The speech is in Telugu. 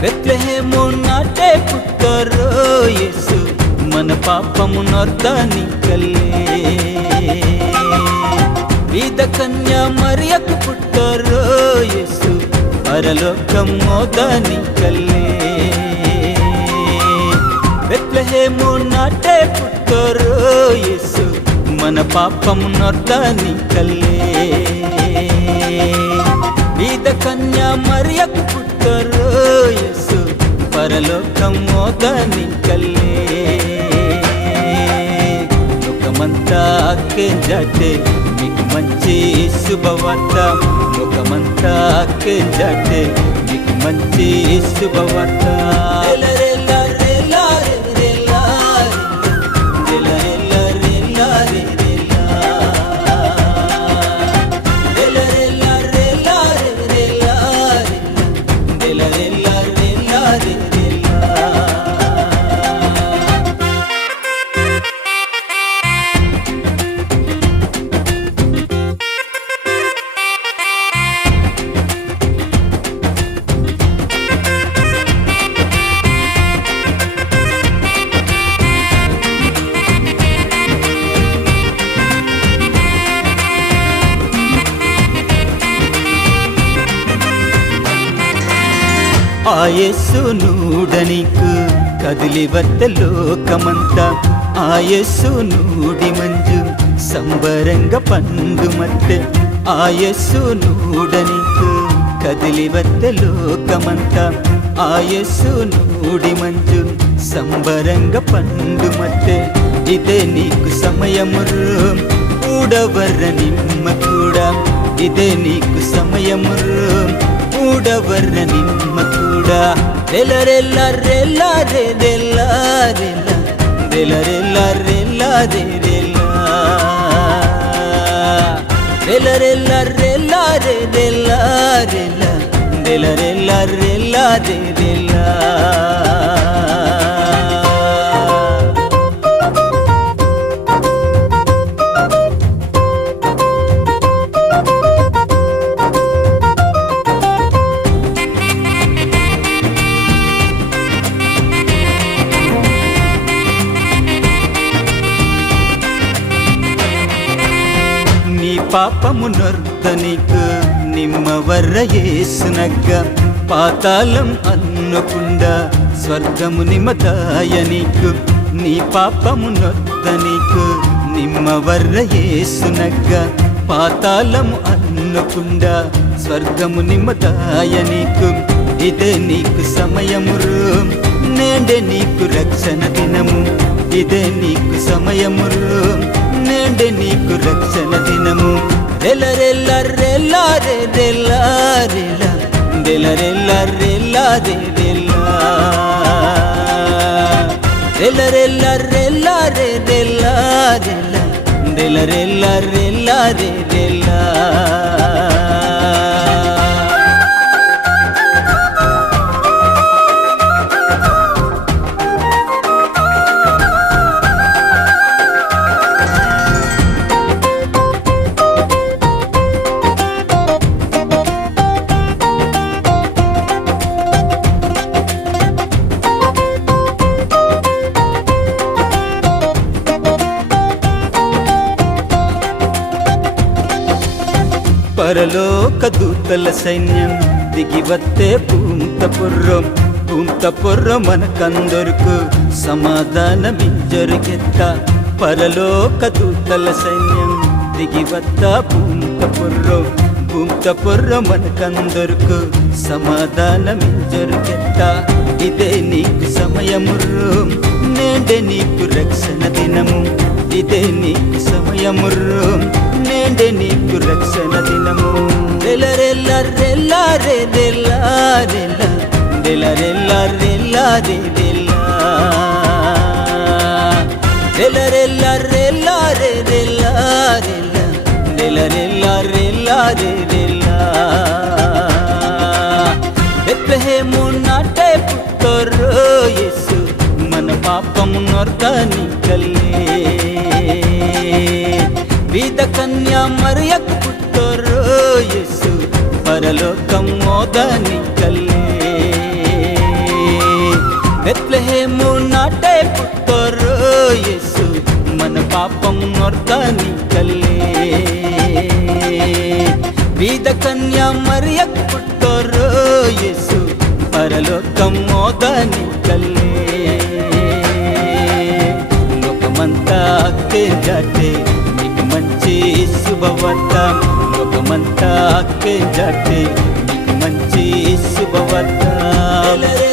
బెత్లెహేము నాటే పుట్టరో యేసు మన పాపము నొర్దనికల్లే బీద కన్యా మరియకు పుట్టరో యేసు పరలోకం మోదనికల్లే బెత్లెహేము నాటే పుట్టరో యేసు మన పాపము నొర్దనికల్లే బీద కన్యా మరియకు పుట్టరో యేసు పరలోకం మోదనికల్లే లోకమంతా అక్కేంజాటే మీకు మంచి శుభవార్త లోకమంతా అక్కేంజాటే మీకు మంచి శుభవార్త ఆ యేసు నూడనికు కదిలి వద్ద లోకమంతా ఆ యేసు నూడి మంజు సంబరంగ పండు మత్తె ఆ యేసు నూడనికు కదిలి వద్ద లోకమంతా ఆ యేసు నూడి మంజు సంబరంగ పండు మత్తె ఇదే నీకు సమయమురు ఊడవర్ర నిమ్మ కూడా ఇదే నీకు సమయమురు ఊడవర్ర నిమ్మ కూడా రెల్ల రెల్ల రే రెల్ల రెల్ల రెల్ల రెల్ల రే రెల్ల రెల్ల రెల్ల రే రెల్ల రెల్ల రెల్ల రెల్ల రే రెల్ల పాపము నొర్దనికు నిమ్మవర్ర యేసునగ్గ పాతాళం అన్నకుండా స్వర్గము నిమదాయనికు నీ పాపము నొర్దనికు నిమ్మవర్ర యేసునగ్గ పాతాళము అన్నకుండా స్వర్గము నిమదాయనికు ఇదే నీకు సమయమురు నేండే నీకు రక్షణ దినము ఇదే నీకు సమయమురు నేండే నీకు రక్షణ దినము రెల్ల రెల్ల రెల్ల రే రెల్ల రెల్ల రెల్ల రెల్ల రే రెల్ల రెల్ల రెల్ల రే రెల్ల రెల్ల రెల్ల రెల్ల రే రెల్ల పరలోక దూతల సైన్యం దిగివత్తే పూంతపుర్రం మనకందరకు సమాధానమింజరుగెత్త పరలోక దూతల సైన్యం దిగివత్త పూంతపుర్రం మనకందరకు సమాధానమింజరుగెత్త ఇదే నీకు సమయమురు నేండే నీకు రక్షణ దినము ఇదే నీకు సమయమురు నేండే నీకు రక్షణ దినము రెల్ల రెల్ల రెల్ల రే రెల్ల రెల్ల రెల్ల రెల్ల రే రెల్ల రెల్ల రెల్ల రే రెల్ల రెల్ల రెల్ల రే రెల్ల బెత్లెహేము నాటే పుట్టరో యేసు మన పాపము నొర్దనికల్లే బీద కన్యా మరియకు పుట్టరో పరలోకం మోదని కల్లే బెత్లెహేము నాటే పుట్టోరు యేసు మన పాపం నొర్దని కల్లే బీద కన్యా మరియకు పుట్టోరు యేసు పరలోకం మోదని కల్లే లోకమంతా అక్కే జాటే నీకు మంచి శుభవార్త లోకమంతా అక్కే జాటే నీకు మంచి శుభవార్త la